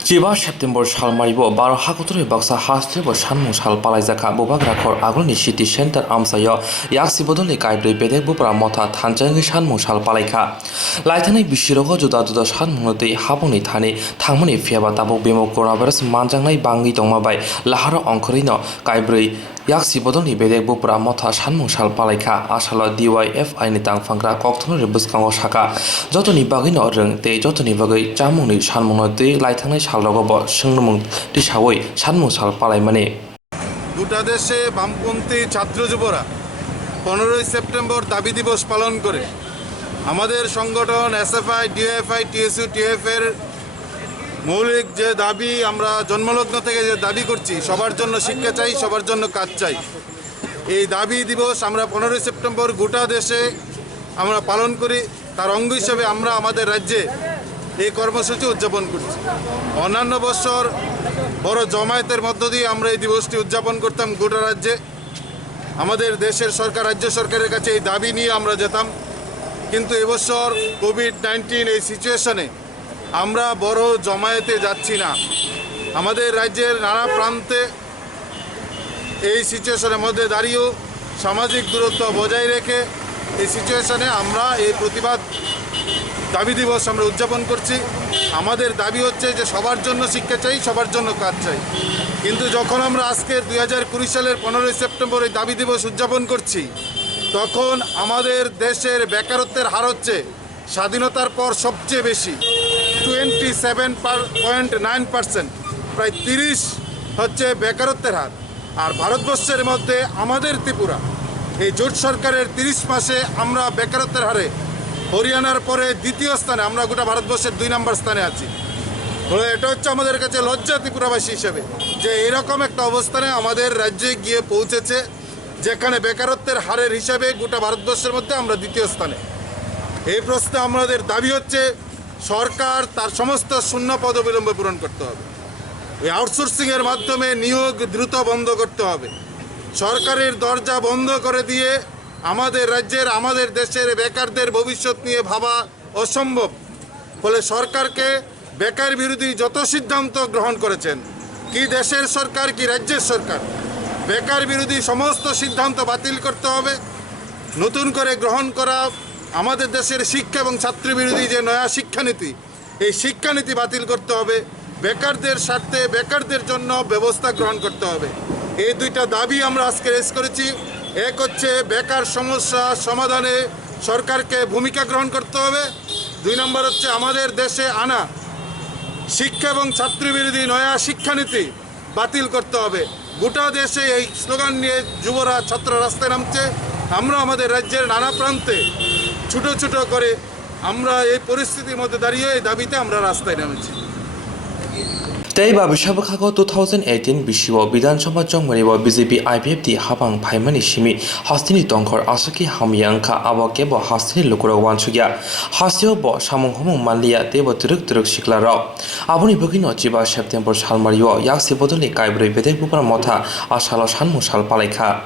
जिबा सेप्तेम्बर सालमारिबो 12 हागुतुरि बक्सा हास्ट्रेबो सानमु साल पालाइजाखा बोबाग राखर आगुलनि सिटी सेन्टार आमसायो याक्सि बदलनि काइब्रै बेदेक बुपरा मथा थानजांगि सानमु साल पालाइखा लाइथानै बिसिरगो जुदा जुदा सानमुनोदै हाबुनि थानि थांमुनि फियाबा ताबो बेमो कोरोना भाइरास मानजांनाय बांगि दंमाबाय लाहार अंखरैनो काइब्रै याक्सि बदलनि बेदेक बुपरा मथा सानमु साल पालाइखा आसाला DYFI नि तांफांग्रा कक्थनरि बुसकांगो साका जतनि बागैनो रों ते जतनि बागै चामुनि सानमुनोदै लाइथानै सालरगबो सोंनमुं दिसावै सानमु साल पालाइमाने গোটা দেশে বামপন্থী ছাত্র যুবরা 15 সেপ্টেম্বর দাবি দিবস পালন করে আমাদের সংগঠন SFI, DFI, TSU, TF এর মৌলিক যে দাবি আমরা জন্মলগ্ন থেকে যে দাবি করছি সবার জন্য শিক্ষা চাই, সবার জন্য কাজ চাই। এই দাবি দিবস আমরা 15 সেপ্টেম্বর গোটা দেশে আমরা পালন করি। তার অঙ্গ হিসেবে আমরা আমাদের রাজ্যে এই কর্মসূচি উদযাপন করছি। অন্যান্য বছর বড় জমায়েতের মধ্য দিয়ে আমরা এই দিবসটি উদযাপন করতাম গোটা রাজ্যে। আমাদের দেশের সরকার, রাজ্য সরকারের কাছে এই দাবি নিয়ে আমরা যেতাম, কিন্তু এবছর কোভিড-19 এই সিচুয়েশনে আমরা বড় জমায়েতে যাচ্ছি না। আমাদের রাজ্যের নানা প্রান্তে এই সিচুয়েশনের মধ্যে দাঁড়িয়েও সামাজিক দূরত্ব বজায় রেখে এই সিচুয়েশনে আমরা এই প্রতিবাদ দাবি দিবস আমরা উদযাপন করছি। আমাদের দাবি হচ্ছে যে সবার জন্য শিক্ষা চাই, সবার জন্য কাজ চাই। কিন্তু যখন আমরা আজকের 2020 সালের 15 সেপ্টেম্বর এই দাবি দিবস উদযাপন করছি, তখন আমাদের দেশের বেকারত্বের হার হচ্ছে স্বাধীনতার পর সবচেয়ে বেশি 27.9%, প্রায় 30 হচ্ছে বেকারত্বের হার। আর ভারতবর্ষের মধ্যে আমাদের ত্রিপুরা এই জোট সরকারের 30 মাসে আমরা বেকারত্বের হারে হরিয়ানার পরে দ্বিতীয় স্থানে, আমরা গোটা ভারতবর্ষের 2 নম্বর স্থানে আছি। এটা হচ্ছে আমাদের কাছে লজ্জা ত্রিপুরাবাসী হিসেবে যে এরকম একটা অবস্থানে আমাদের রাজ্যে গিয়ে পৌঁছেছে, যেখানে বেকারত্বের হারের হিসাবে গোটা ভারতবর্ষের মধ্যে আমরা দ্বিতীয় স্থানে। এই প্রশ্নে আমাদের দাবি হচ্ছে সরকার তার সমস্ত শূন্য পদ অবিলম্বে পূরণ করতে হবে। এই আউটসোর্সিংয়ের মাধ্যমে নিয়োগ দ্রুত বন্ধ করতে হবে। সরকারের দরজা বন্ধ করে দিয়ে আমাদের রাজ্যের, আমাদের দেশের বেকারদের ভবিষ্যৎ নিয়ে ভাবা অসম্ভব। ফলে সরকারকে বেকার বিরোধী যত সিদ্ধান্ত গ্রহণ করেছেন, কি দেশের সরকার কি রাজ্যের সরকার, বেকার বিরোধী সমস্ত সিদ্ধান্ত বাতিল করতে হবে। নতুন করে গ্রহণ করা আমাদের দেশের শিক্ষা এবং ছাত্র বিরোধী যে নয়া শিক্ষানীতি, এই শিক্ষানীতি বাতিল করতে হবে। বেকারদের স্বার্থে বেকারদের জন্য ব্যবস্থা গ্রহণ করতে হবে। এই দুইটা দাবি আমরা আজকে রেজ করেছি। এক হচ্ছে বেকার সমস্যা সমাধানে সরকারকে ভূমিকা গ্রহণ করতে হবে। 2 নম্বর হচ্ছে আমাদের দেশে আনা শিক্ষা এবং ছাত্র বিরোধী নয়া শিক্ষানীতি বাতিল করতে হবে। গোটা দেশে এই স্লোগান নিয়ে যুবরা, ছাত্র রাস্তায় নামছে। আমরা আমাদের রাজ্যের নানা প্রান্তে ছোটো ছোটো করে আমরা এই পরিস্থিতির মধ্যে দাঁড়িয়ে এই দাবিতে আমরা রাস্তায় নেমেছি। Teiba Bishabakago 2018 Bishiwo Bidansaba Jongmanibo BJP IPFD Habang Paimani Shimi Hastini Donkor Asaki Hamyanka Awakebo Hastini Lukuro Wansugya Hastio Bo Samung Homung Malia Debo Turuk Turuk Shiklaro Abuni Bugino Jiba September Salmario Yaksi Bodoli Kaibre Bedek Bupara Mota Asalo Sanmu Sal Paleka